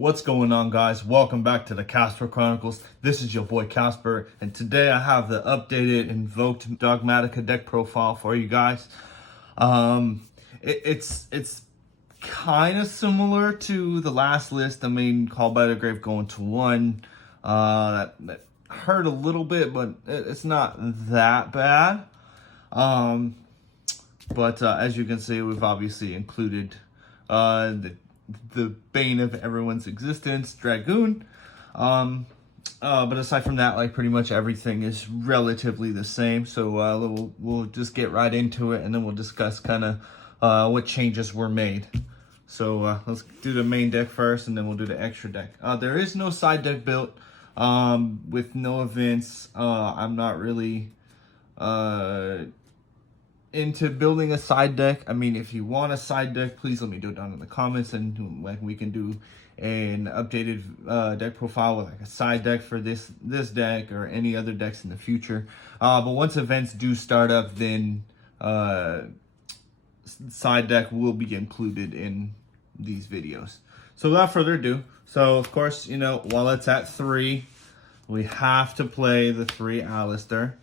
What's going on, guys? Welcome back to the Casper Chronicles. This is your boy Casper, and today I have the updated Invoked Dogmatika deck profile for you guys. It's kind of similar to the last list. I mean, Call by the Grave going to 1. That hurt a little bit, but it's not that bad. But as you can see, we've obviously included the bane of everyone's existence, Dragoon. But aside from that, like, pretty much everything is relatively the same. So we'll just get right into it, and then we'll discuss kind of what changes were made. So let's do the main deck first, and then we'll do the extra deck. There is no side deck built with no events. I'm not really into building a side deck. I mean, if you want a side deck, please let me know down in the comments, and like we can do an updated deck profile with like a side deck for this deck or any other decks in the future. But once events do start up, then side deck will be included in these videos. So without further ado, so of course, you know, while it's at 3, we have to play the 3 Alistair.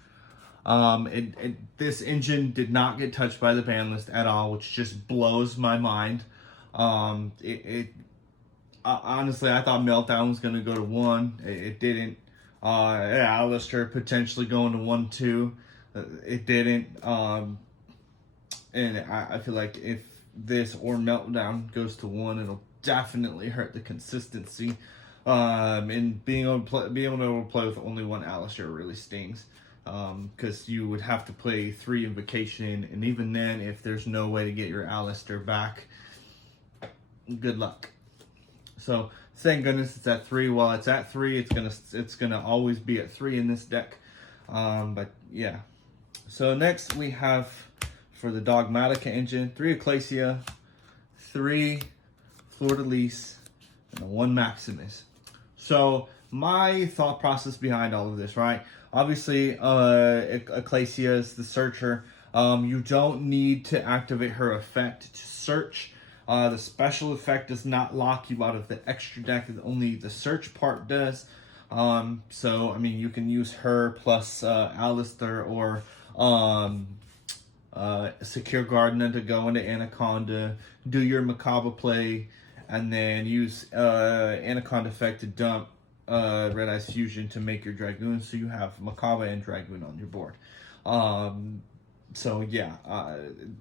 This engine did not get touched by the ban list at all, which just blows my mind. Honestly, I thought Meltdown was going to go to 1. It didn't. Alistair potentially going to 1 too. It didn't. And I feel like if this or Meltdown goes to 1, it'll definitely hurt the consistency. And being able to play with only 1 Alistair really stings. Because you would have to play 3 Invocation, and even then, if there's no way to get your Alistair back, good luck. So thank goodness it's at 3. While it's at 3, it's gonna always be at 3 in this deck. But yeah. So next we have, for the Dogmatika engine, 3 Ecclesia, 3 Fleur-de-Lis, and 1 Maximus. So my thought process behind all of this, right? Obviously, Ecclesia is the searcher. You don't need to activate her effect to search. The special effect does not lock you out of the extra deck. Only the search part does. So, I mean, you can use her plus Alistair or Secure Gardener to go into Anaconda, do your Macabre play, and then use Anaconda effect to dump Red Eyes Fusion to make your Dragoon, so you have Macabre and Dragoon on your board. So yeah,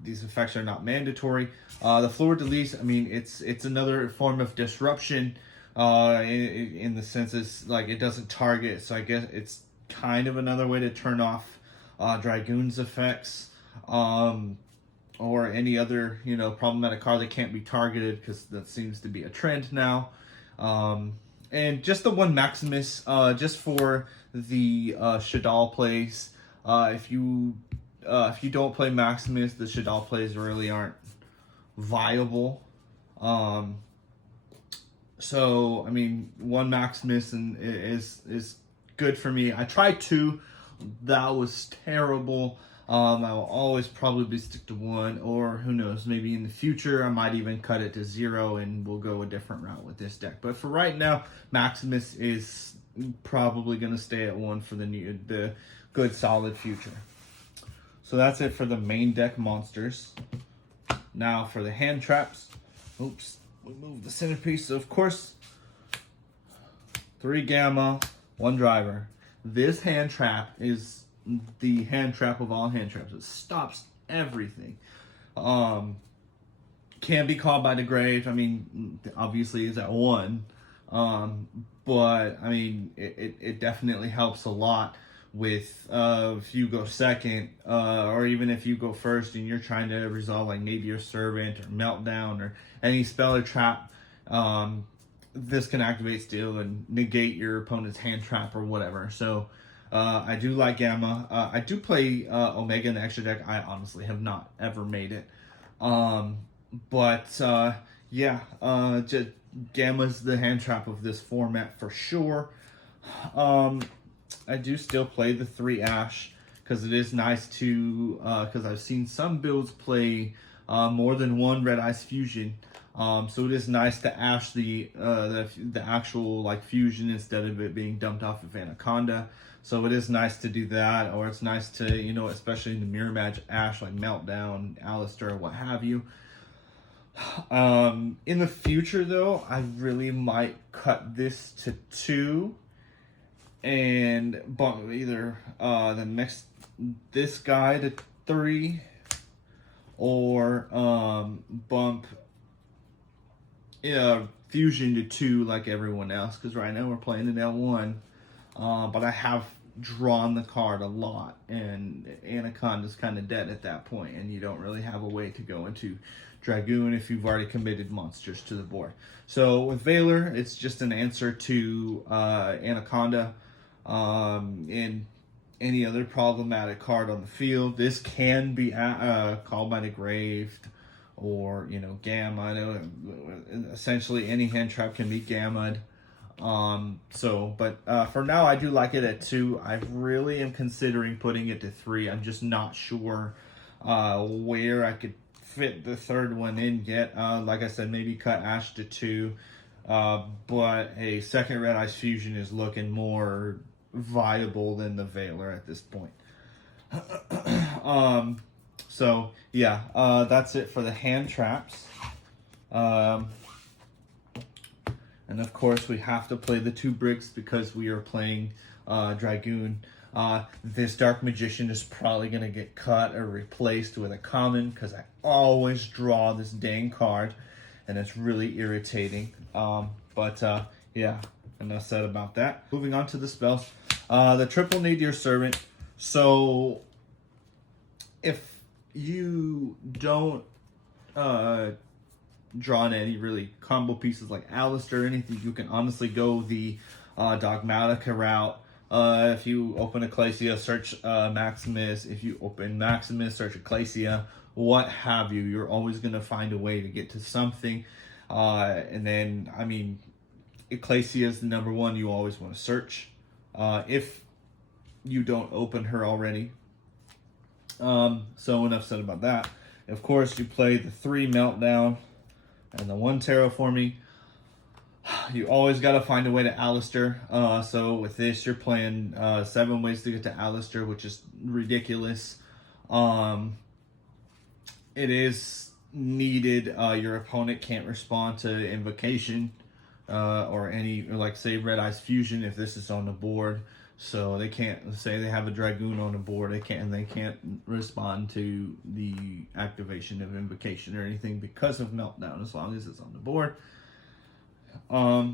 these effects are not mandatory. The Fleur-de-Lis, I mean, it's another form of disruption in the sense it's like it doesn't target, so I guess it's kind of another way to turn off Dragoon's effects, or any other, you know, problematic card that can't be targeted, because that seems to be a trend now. And just the 1 Maximus, just for the Shadal plays. If you don't play Maximus, the Shadal plays really aren't viable. So I mean, 1 Maximus is good for me. I tried 2, that was terrible. I will always probably stick to 1, or who knows, maybe in the future I might even cut it to 0 and we'll go a different route with this deck. But for right now, Maximus is probably going to stay at 1 for the good solid future. So that's it for the main deck monsters. Now for the hand traps. Oops, we moved the centerpiece. So of course, 3 Gamma, 1 Driver. This hand trap is the hand trap of all hand traps. It stops everything. Can be called by the grave. I mean, obviously it's at 1. But I mean, it definitely helps a lot with if you go second, or even if you go first and you're trying to resolve like maybe your Servant or Meltdown or any spell or trap. This can activate still and negate your opponent's hand trap or whatever. So I do like Gamma. I do play Omega in the extra deck. I honestly have not ever made it. Yeah, just Gamma's the hand trap of this format for sure. I do still play the 3 Ash because it is nice to, because I've seen some builds play more than 1 Red Eyes Fusion. So it is nice to ash the actual like fusion instead of it being dumped off of Anaconda. So it is nice to do that, or it's nice to, you know, especially in the mirror match, ash like Meltdown, Alistair, what have you. In the future though, I really might cut this to 2 and bump either this guy to 3, or bump fusion to 2 like everyone else, because right now we're playing an L1, but I have drawn the card a lot, and Anaconda's kind of dead at that point, and you don't really have a way to go into Dragoon if you've already committed monsters to the board. So with Valor, it's just an answer to Anaconda and any other problematic card on the field. This can be Called by the Grave, or, you know, Gamma. Essentially any hand trap can be Gammaed. But for now, I do like it at 2. I really am considering putting it to 3. I'm just not sure where I could fit the third one in yet. Like I said, maybe cut Ash to 2. But a second Red Eyes Fusion is looking more viable than the Valor at this point. So yeah, that's it for the hand traps. And of course we have to play the 2 bricks because we are playing Dragoon. This Dark Magician is probably going to get cut or replaced with a common, because I always draw this dang card and it's really irritating. Yeah, enough said about that. Moving on to the spells. The triple Nadir Servant. So if you don't draw in any really combo pieces like Alistair or anything, you can honestly go the Dogmatika route. If you open Ecclesia, search Maximus. If you open Maximus, search Ecclesia, what have you. You're always going to find a way to get to something. And then, I mean, Ecclesia is the number one you always want to search. If you don't open her already. So enough said about that. Of course, you play the 3 Meltdown and the 1 Terraforming. You always got to find a way to Alistair. So with this, you're playing 7 ways to get to Alistair, which is ridiculous. It is needed. Your opponent can't respond to Invocation or any, like say Red Eyes Fusion if this is on the board. So they can't say they have a Dragoon on the board. They can't respond to the activation of Invocation or anything because of Meltdown, as long as it's on the board. I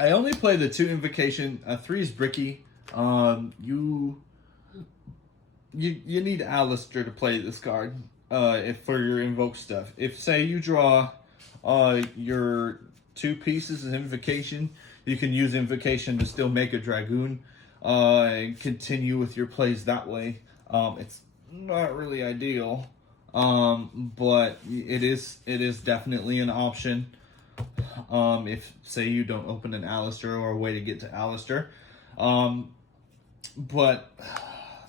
only play the 2 Invocation. 3 is Bricky. You need Alistair to play this card if for your Invoke stuff. If say you draw your 2 pieces of Invocation, you can use Invocation to still make a Dragoon and continue with your plays that way. It's not really ideal, but it is definitely an option. If say you don't open an Alistair or a way to get to Alistair. But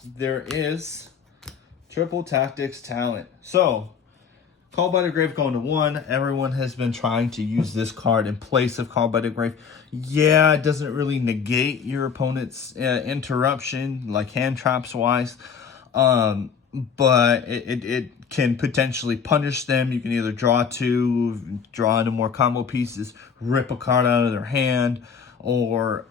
there is triple tactics talent. So Called by the Grave going to 1. Everyone has been trying to use this card in place of Called by the Grave. Yeah, it doesn't really negate your opponent's interruption, like hand traps wise. But it can potentially punish them. You can either draw 2, draw into more combo pieces, rip a card out of their hand, or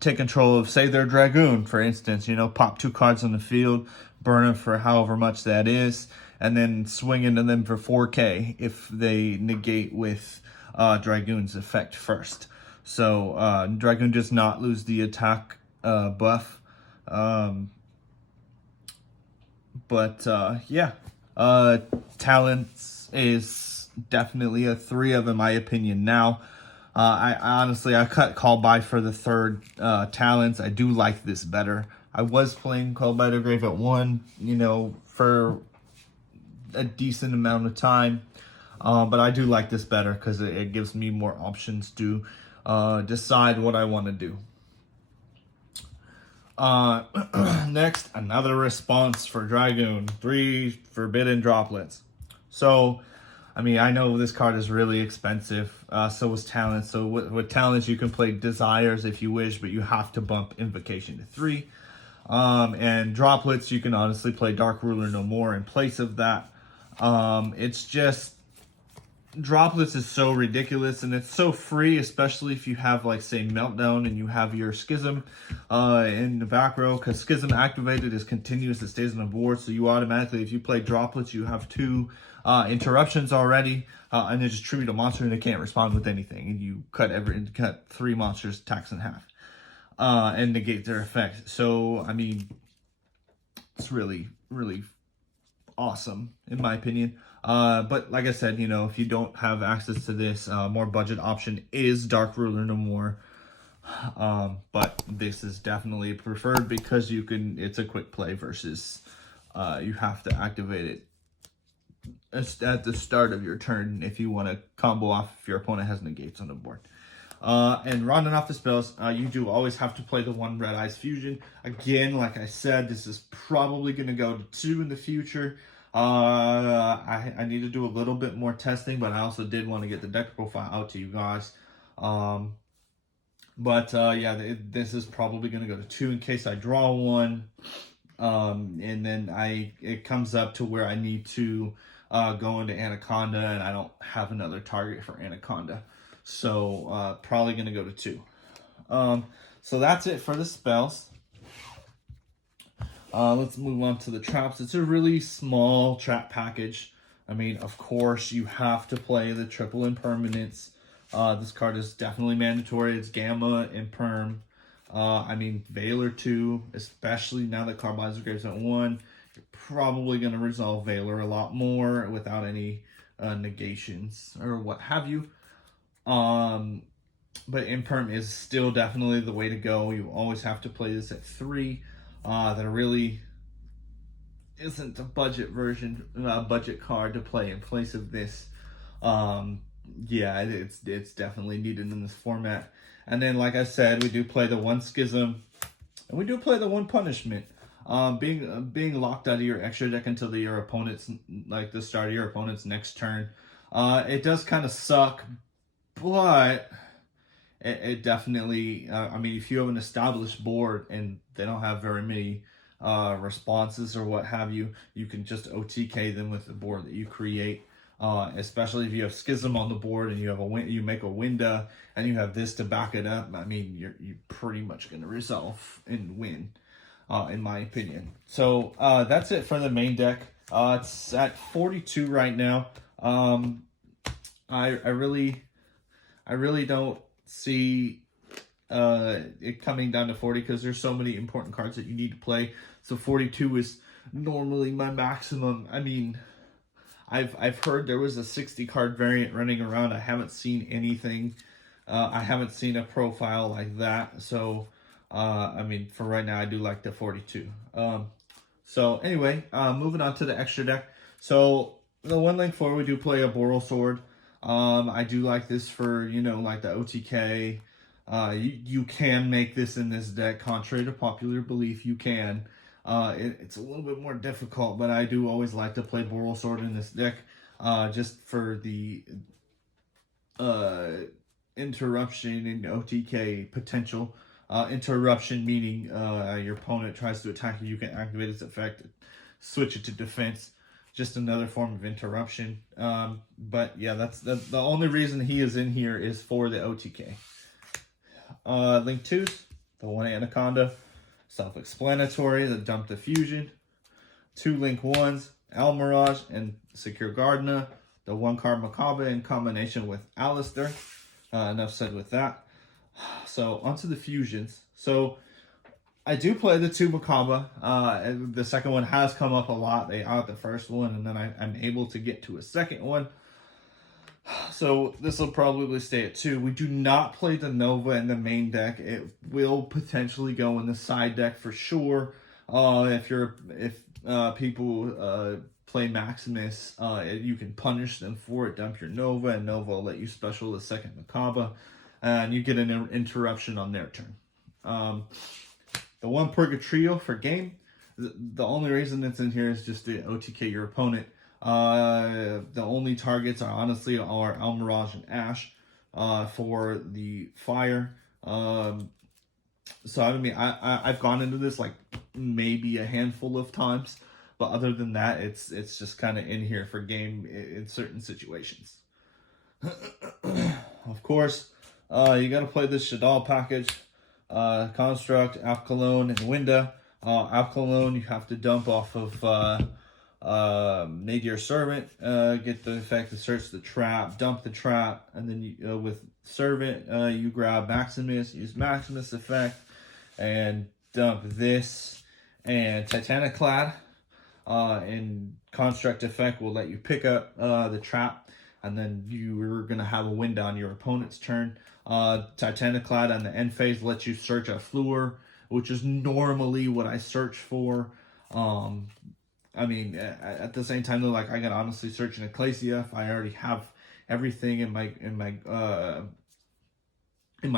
take control of, say, their Dragoon, for instance. You know, pop 2 cards on the field, burn them for however much that is, and then swing into them for 4K if they negate with Dragoon's effect first. So Dragoon does not lose the attack buff. Yeah, talents is definitely a 3 of, in my opinion. Now, I honestly cut Call by for the 3rd talents. I do like this better. I was playing Call by the Grave at 1, you know, for a decent amount of time, but I do like this better because it gives me more options to decide what I want to do. Next, another response for Dragoon. 3 Forbidden Droplets. So I mean, I know this card is really expensive. So is Talent. So with Talents, you can play Desires if you wish, but you have to bump Invocation to 3. And Droplets, you can honestly play Dark Ruler No More in place of that. It's just, Droplets is so ridiculous, and it's so free, especially if you have, like, say, Meltdown and you have your Schism in the back row, because Schism activated is continuous, it stays on the board, so you automatically, if you play Droplets, you have 2 interruptions already, and then just tribute a monster and they can't respond with anything, and you cut 3 monsters' attacks in half, and negate their effect. So, I mean, it's really, really awesome, in my opinion. But like I said, you know, if you don't have access to this, more budget option is Dark Ruler No More. But this is definitely preferred because you can, it's a quick play versus you have to activate it at the start of your turn if you want to combo off if your opponent has negates on the board. And rounding off the spells, you do always have to play the 1 Red Eyes Fusion. Again, like I said, this is probably going to go to 2 in the future. I need to do a little bit more testing, but I also did want to get the deck profile out to you guys. Yeah, this is probably going to go to 2 in case I draw 1. And then it comes up to where I need to go into Anaconda, and I don't have another target for Anaconda. So probably going to go to 2. So that's it for the spells. Let's move on to the traps. It's a really small trap package. I mean, of course, you have to play the triple impermanence. This card is definitely mandatory. It's Gamma, Imperm. I mean, Valor 2, especially now that Carbonizer Graves at 1. You're probably going to resolve Valor a lot more without any negations or what have you. But Imperm is still definitely the way to go. You always have to play this at 3. There really isn't a budget card to play in place of this. Yeah, it's definitely needed in this format. And then, like I said, we do play the 1 Schism, and we do play the 1 Punishment. Being locked out of your extra deck until your opponent's, like, the start of your opponent's next turn. It does kind of suck, but it definitely, I mean, if you have an established board and they don't have very many responses or what have you, you can just OTK them with the board that you create. Especially if you have Schism on the board and you have you make a Winda and you have this to back it up. I mean, you're pretty much going to resolve and win, in my opinion. So that's it for the main deck. It's at 42 right now. I really don't see it coming down to 40 because there's so many important cards that you need to play. So 42 is normally my maximum. I mean, I've heard there was a 60 card variant running around. I haven't seen anything. I haven't seen a profile like that. So I mean, for right now, I do like the 42. So anyway, moving on to the extra deck. So the 1 link 4, we do play a Boral Sword. I do like this for, you know, like the OTK. You can make this in this deck, contrary to popular belief. You can. It's a little bit more difficult, but I do always like to play Boral Sword in this deck, just for the interruption and OTK potential. Interruption meaning your opponent tries to attack you, you can activate its effect, switch it to defense. Just another form of interruption. But yeah, that's the only reason he is in here is for the OTK. Link 2s, the 1 Anaconda, self-explanatory, the Dump the Fusion. 2 Link 1s, Almirage and Secure Gardena, the 1 card Macabre in combination with Alistair. Enough said with that. So onto the fusions. So I do play the 2 Macabre. The second one has come up a lot. They out the first one, and then I'm able to get to a second one. So this will probably stay at 2. We do not play the Nova in the main deck. It will potentially go in the side deck for sure. If people play Maximus, you can punish them for it. Dump your Nova, and Nova will let you special the second Macabre, and you get an interruption on their turn. The 1 Purgatrio for game. The only reason it's in here is just to OTK your opponent. The only targets are honestly are Almirage and Ash for the fire. So I mean, I've gone into this like maybe a handful of times, but other than that, it's just kind of in here for game in certain situations. Of course, you got to play this Shadal package, Construct, Alkalone, and Winda. Alkalone you have to dump off of Nadir Servant, get the effect to search the trap, dump the trap, and then you, with Servant, you grab Maximus, use Maximus effect, and dump this, and Titaniclad, and Construct effect will let you pick up the trap, and then you're going to have a wind on your opponent's turn. Titaniclad on the end phase lets you search a Fluor, which is normally what I search for. I mean, at the same time though, like I can honestly search an Ecclesia if I already have everything in my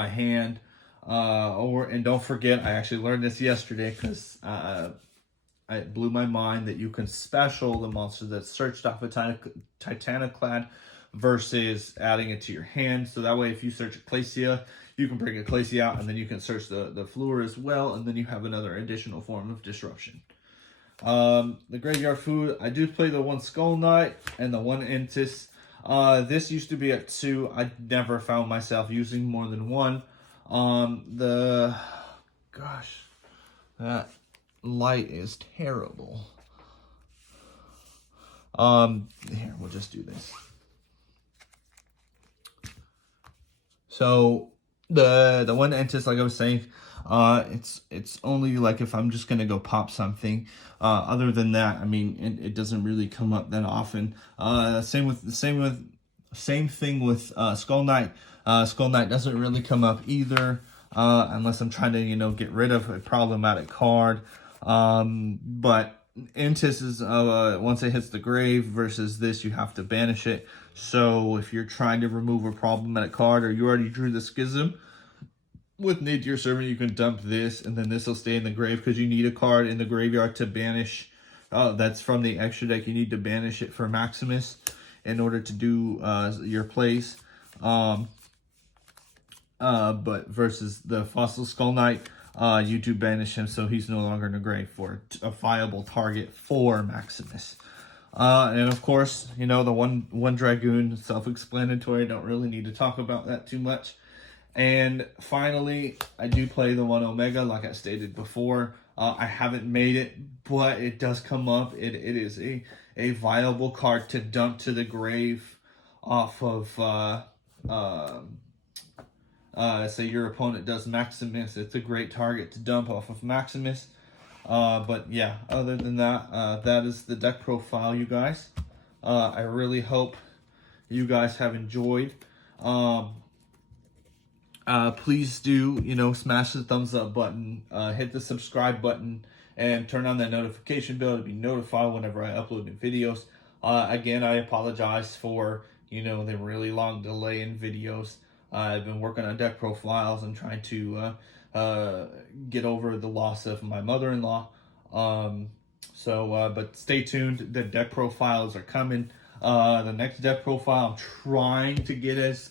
hand. And don't forget, I actually learned this yesterday because it blew my mind that you can special the monster that's searched off a Titaniclad versus adding it to your hand. So that way, if you search Ecclesia, you can bring Ecclesia out, and then you can search the Fluor as well, and then you have another additional form of disruption. The Graveyard Food, I do play the one Skull Knight and the one Entis. This used to be at 2. I never found myself using more than one. Gosh, that light is terrible. Here, we'll just do this. So the one Entis, like I was saying, it's only like if I'm just gonna go pop something. Other than that, I mean, it doesn't really come up that often. Same thing with Skull Knight. Skull Knight doesn't really come up either, unless I'm trying to get rid of a problematic card. But Entis is once it hits the grave versus this, you have to banish it. So if you're trying to remove a problematic card, or you already drew the Schism, with Nadir Servant, you can dump this, and then this will stay in the grave because you need a card in the graveyard to banish. That's from the extra deck. You need to banish it for Maximus in order to do your plays. But versus the Fossil Skull Knight, you do banish him, so he's no longer in the grave for a viable target for Maximus. And of course, the one Dragoon, self-explanatory. Don't really need to talk about that too much. And finally, I do play the one Omega, like I stated before. I haven't made it, but it does come up. It is a viable card to dump to the grave off of, say your opponent does Maximus. It's a great target to dump off of Maximus. But yeah, other than that, that is the deck profile, you guys. I really hope you guys have enjoyed. Please do, smash the thumbs up button, hit the subscribe button, and turn on that notification bell to be notified whenever I upload new videos. Again, I apologize for, the really long delay in videos. I've been working on deck profiles and trying to get over the loss of my mother-in-law. But stay tuned. The deck profiles are coming. The next deck profile I'm trying to get is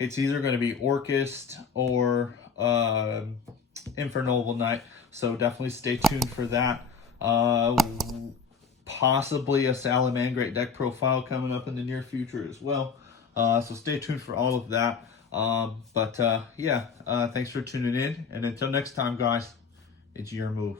it's either going to be Orcust or Infernoble Knight, so definitely stay tuned for that. Possibly a Salamangreat deck profile coming up in the near future as well, so stay tuned for all of that. Thanks for tuning in, and until next time, guys, it's your move.